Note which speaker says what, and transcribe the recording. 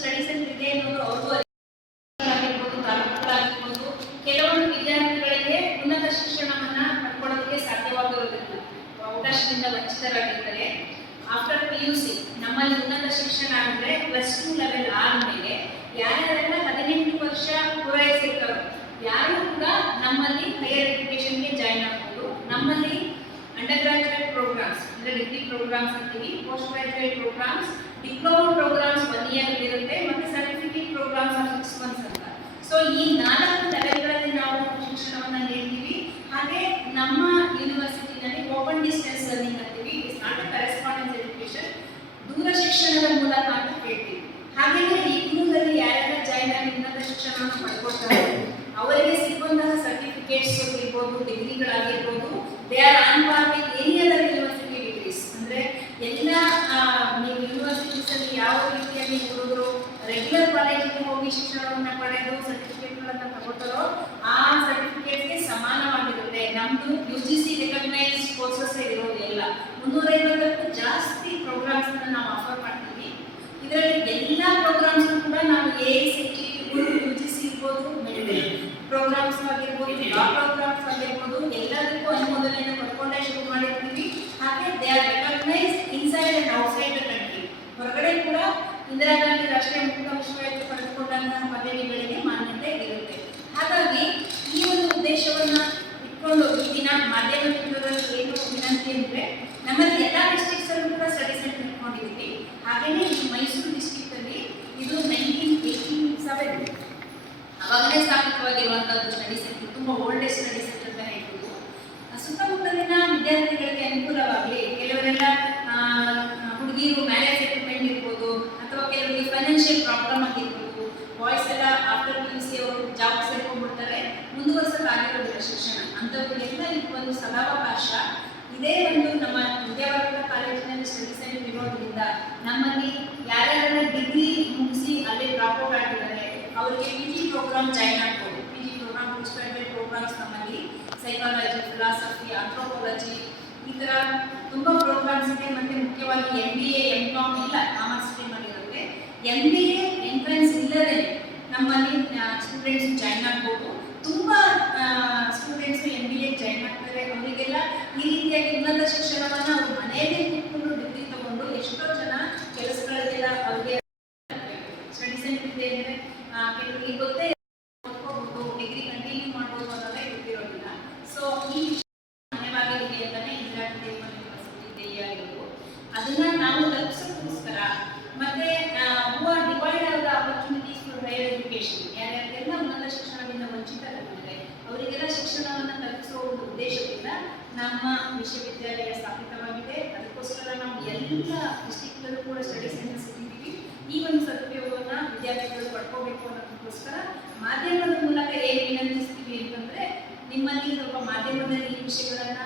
Speaker 1: Study centre ಇದೆ ಅನ್ನೋದು ಅವ್ರಿಗೂ ಆಗಿರ್ಬೋದು ತಾಲೂಕುಗಳಾಗಿರ್ಬೋದು ಕೆಲವೊಂದು ವಿದ್ಯಾರ್ಥಿಗಳಿಗೆ ಉನ್ನತ ಶಿಕ್ಷಣವನ್ನ ಪಡ್ಕೊಳ್ಳೋದಕ್ಕೆ ಸಾಧ್ಯವಾಗಿರೋದಿಲ್ಲ ಅವಕಾಶದಿಂದ ವಂಚಿತರಾಗಿರ್ತಾರೆ. ಆಫ್ಟರ್ ಪಿ ಯು ಸಿ ನಮ್ಮಲ್ಲಿ ಉನ್ನತ ಶಿಕ್ಷಣ ಅಂದ್ರೆ ಪ್ಲಸ್ ಟು ಲೆವೆಲ್ ಆದ್ಮೇಲೆ ಯಾರ್ಯಾರೆಲ್ಲ ಹದಿನೆಂಟು ವರ್ಷ ಪೂರೈಸಿರ್ತಾರೋ ಯಾರು ಕೂಡ ನಮ್ಮಲ್ಲಿ ಹೈಯರ್ ಎಜುಕೇಶನ್ಗೆ ಜಾಯ್ನ್ ಆಗ್ಬೋದು. ನಮ್ಮಲ್ಲಿ ಅಂಡರ್ ಗ್ರಾಜುಯೇಟ್ ಪ್ರೋಗ್ರಾಮ್ಸ್ ಅಂದ್ರೆ ಡಿಗ್ರಿ ಪ್ರೋಗ್ರಾಮ್ಸ್ ಅಂತೀವಿ postgraduate programmes diploma programmes one year ಇರುತ್ತೆ ಮತ್ತೆ certificate programmes of six months ಅಂತ ಸೊ ಈ ನಾಲ್ಕು ತಲೆಗಳಲ್ಲಿ ನಾವು ಶಿಕ್ಷಣವನ್ನ ನೀಡ್ತೀವಿ. ಹಾಗೆ ನಮ್ಮ ಯೂನಿವರ್ಸಿಟಿನಲ್ಲಿ ಓಪನ್ ಡಿಸ್ಟೆನ್ಸ್ ಲರ್ನಿಂಗ್ ಅಂತೀವಿ. ಇಟ್ಸ್ ನಾಟ್ ಕರೆಸ್ಪಾಂಡೆನ್ಸ್ ಎಜುಕೇಶನ್ ದೂರ ಶಿಕ್ಷಣದ ಮೂಲಕ ಅಂತ ಹೇಳ್ತೀವಿ. ಹಾಗೆಯೇ ಈ ಗುರುದಲ್ಲಿ ಯಾರ್ಯಾರ ಆಗಿ ಉನ್ನತ ಶಿಕ್ಷಣವನ್ನು ಪಡ್ಕೊಳ್ತಾರೆ, ಅವರಿಗೆ ಸಿಗುವಂತಹ ಸರ್ಟಿಫಿಕೇಟ್ಸ್ ಇರ್ಬೋದು ಡಿಗ್ರಿಗಳಾಗಿರ್ಬೋದು they are on par with any university degrees ಅಂದ್ರೆ ಎಲ್ಲ ಆ, ನೀವು ಯೂನಿವರ್ಸಿಟೀಸ್ ಅಲ್ಲಿ ಯಾವ ರೀತಿಯಲ್ಲಿ ಹುಡುಗರು ರೆಗ್ಯುಲರ್ ಕಾಲೇಜಿಗೆ ಹೋಗಿ ಶಿಕ್ಷಣವನ್ನ ಪಡೆದು ಸರ್ಟಿಫಿಕೇಟ್ಗಳನ್ನ ತಗೋತಾರೋ ಆ ಸರ್ಟಿಫಿಕೇಟ್ಗೆ ಸಮಾನವಾಗಿರುತ್ತೆ. ನಮ್ದು U G C recognise courses ಇರೋದು ಎಲ್ಲ ಮುನ್ನೂರೈವತ್ತಕ್ಕೂ ಜಾಸ್ತಿ ಪ್ರೋಗ್ರಾಮ್ಸ್ ನಾವು ಆಫರ್ ಮಾಡ್ತೀವಿ. ಇದರಲ್ಲಿ ಎಲ್ಲ ಪ್ರೋಗ್ರಾಮ್ಸ್ ಕೂಡ ನಾವು ಎ ಸಿ ಟಿ ಇರ್ಬೋದು ಯು ಜಿ ಸಿ ಇರ್ಬೋದು ಪ್ರೋಗ್ರಾಮ್ಸ್ ಆಗಿರ್ಬೋದು ಲಾ ಪ್ರೋಗ್ರಾಮ್ಸ್ ಆಗಿರ್ಬೋದು, ಎಲ್ಲದಕ್ಕೂ ಅನುಮೋದನೆಯನ್ನು ಪಡ್ಕೊಂಡೇ ಶುರು ಮಾಡಿರ್ತೀವಿ. ಹಾಗೆ they are recognise inside and outside the country ಹೊರಗಡೆ ಕೂಡ ಇಂದಿರಾ ಗಾಂಧಿ ವಿಶ್ವವಿದ್ಯಾಲಯ ಪಡೆದುಕೊಂಡಂತಹ ಪದವಿಗಳಿಗೆ ಮಾನ್ಯತೆ ಇರುತ್ತೆ. ಹಾಗಾಗಿ ಈ ಒಂದು ಉದ್ದೇಶವನ್ನ ಇಟ್ಕೊಂಡು ಈ ದಿನ ಮಾಧ್ಯಮ ಮಿತ್ರರಲ್ಲಿ ಏನು ವಿನಂತಿ ಅಂದ್ರೆ, ನಮ್ಮಲ್ಲಿ ಎಲ್ಲ ಡಿಸ್ಟಿಕ್ಸ್ ಅಲ್ಲೂ ಕೂಡ ಸ್ಟಡಿ ಸೆಂಟರ್ ಇಟ್ಕೊಂಡಿದ್ದೀವಿ. ಹಾಗೇನೇ ಈ ಮೈಸೂರು ಡಿಸ್ಟ್ರಿಕ್ಟ್ ಅಲ್ಲಿ ಇದು ನೈನ್ಟೀನ್ ಏಯ್ಟಿ ಸೆವೆನ್ ಅವಾಗಲೇ ಸ್ಥಾಪಿತವಾಗಿರುವಂತದ್ದು ಸ್ಟಡಿ ಸೆಂಟರ್ ತುಂಬಾ ಓಲ್ಡೆಸ್ಟ್ ಸ್ಟಡಿ ಸೆಂಟರ್ ಅಂತ ಹೇಳ್ಬೋದು. ಸುತ್ತಮುತ್ತಲಿನ ವಿದ್ಯಾರ್ಥಿಗಳಿಗೆ ಅನುಕೂಲವಾಗಲಿ, ಕೆಲವರೆಲ್ಲ ಆ, ಹುಡುಗಿರು ಮ್ಯಾರೇಜ್ ಸೆಟಲ್ಮೆಂಟ್ ಇರ್ಬೋದು ಅಥವಾ ಕೆಲವರಿಗೆ ಫೈನಾನ್ಷಿಯಲ್ ಪ್ರಾಬ್ಲಮ್ ಆಗಿರ್ಬೋದು ಬಾಯ್ಸ್ ಎಲ್ಲ ಆಫ್ಟರ್ ಪಿ ಯು ಸಿ ಅವರು ಜಾಬ್ ಸೇರ್ಕೊಂಡ್ಬಿಡ್ತಾರೆ ಮುಂದುವರ್ಸಕ್ಕಾಗಿರೋದಿಲ್ಲ ಶಿಕ್ಷಣ. ಅಂಥವ್ರಿಗೆಲ್ಲ ಒಂದು ಸದಾವಕಾಶ. ಇದೇ ಒಂದು ನಮ್ಮ ವಿದ್ಯಾವರ್ಧಕ ಕಾಲೇಜಿನಲ್ಲಿ ಸ್ಟಡಿ ಸೆಂಟರ್ ಇರೋದ್ರಿಂದ ನಮ್ಮಲ್ಲಿ ಯಾರ್ಯಾರ ಡಿಗ್ರಿ ಮುಗಿಸಿ ಅಲ್ಲಿ ಡ್ರಾಪ್ಔಟ್ ಆಗಿದ್ದಾರೆ, ಅವರಿಗೆ ಪಿ ಜಿ ಪ್ರೋಗ್ರಾಮ್ ಜಾಯ್ನ್ ಆಗ್ಬೋದು. P G programme postgraduate programmes ನಮ್ಮಲ್ಲಿ ಸೈಕಾಲಜಿ ಫಿಲಾಸಫಿ ಆಂಥ್ರೋಪಾಲಜಿ ಈ ಥರ ತುಂಬ ಪ್ರೋಗ್ರಾಮ್ಸ್ ಇದೆ. ಮತ್ತು ಮುಖ್ಯವಾಗಿ M B A M com ಇಲ್ಲ ಕಾಮರ್ಸ್ ಸ್ಟ್ರೀಮಲ್ಲಿ ಇರುತ್ತೆ ಎಂ ಬಿ ಎ ಎಂಟ್ರೆನ್ಸ್ ಇಲ್ಲದೆ ನಮ್ಮಲ್ಲಿ ಸ್ಟೂಡೆಂಟ್ಸ್ ಜಾಯ್ನ್ ಆಗ್ಬೋದು. ತುಂಬ students M B A join ಆಗ್ತಾರೆ. ಅವರಿಗೆಲ್ಲ ಈ ರೀತಿಯಾಗಿ ಉನ್ನತ ಶಿಕ್ಷಣವನ್ನು ಅವ್ರು ಮನೆಯಲ್ಲೇ ಕೂತ್ಕೊಂಡು ಡಿಗ್ರಿ ತಗೊಂಡು ಎಷ್ಟೋ ಜನ ಕೆಲಸಗಳಿಗೆಲ್ಲ ಅವ್ರಿಗೆ ಸ್ಟಡೀಸ್ ಏನಿದೆ ಅಂದರೆ ಕೆಲವರಿಗೆ ಗೊತ್ತೇ ಓದ್ಕೋಬಹುದು ಡಿಗ್ರಿ ಕಂಟಿನ್ಯೂ ಮಾಡ್ಬೋದು ಅನ್ನೋದೇ ಗೊತ್ತಿರೋದಿಲ್ಲ. ಸೊ ಈ ಮನೆವಾಗಲಿದೆ ಅಂತಾನೆ ಇಂದಿರಾ ಗಾಂಧಿ ಯೂನಿವರ್ಸಿಟಿ ಆಗಿರೋದು ಅದನ್ನ ನಾವು ತಲುಪಿಸೋಕ್ಕೋಸ್ಕರ ಮತ್ತೆ ಹೂ ಆರ್ ಡಿವೈಡ್ ಆದ ಆಪರ್ಚುನಿಟೀಸ್ ಫಾರ್ ಹೈಯರ್ ಎಜುಕೇಶನ್ ಯಾರ್ಯಾರಿಗೆಲ್ಲ ಉನ್ನತ ಶಿಕ್ಷಣದಿಂದ ವಂಚಿತರಾಗಿದ್ದಾರೆ ಅವರಿಗೆಲ್ಲ ಶಿಕ್ಷಣವನ್ನು ತಲುಪಿಸುವ ಒಂದು ಉದ್ದೇಶದಿಂದ ನಮ್ಮ ವಿಶ್ವವಿದ್ಯಾಲಯ ಸ್ಥಾಪಿತವಾಗಿದೆ. ಅದಕ್ಕೋಸ್ಕರ ನಾವು ಎಲ್ಲ ಡಿಸ್ಟಿಕ್ಗಳಲ್ಲೂ ಕೂಡ ಸ್ಟಡಿ ಸೆಂಟರ್ಸ್ ಇಟ್ಟಿದ್ದೀವಿ ಈ ಒಂದು ಸದುಪಯೋಗವನ್ನು ವಿದ್ಯಾರ್ಥಿಗಳು ಪಡ್ಕೋಬೇಕು ಅನ್ನೋದಕ್ಕೋಸ್ಕರ ಮಾಧ್ಯಮದ ಮೂಲಕ ಏನು ವಿನಂತಿಸ್ತೀವಿ ಅಂತಂದ್ರೆ ನಿಮ್ಮಲ್ಲಿ ಸ್ವಲ್ಪ ಮಾಧ್ಯಮದಲ್ಲಿ ಈ ವಿಷಯಗಳನ್ನ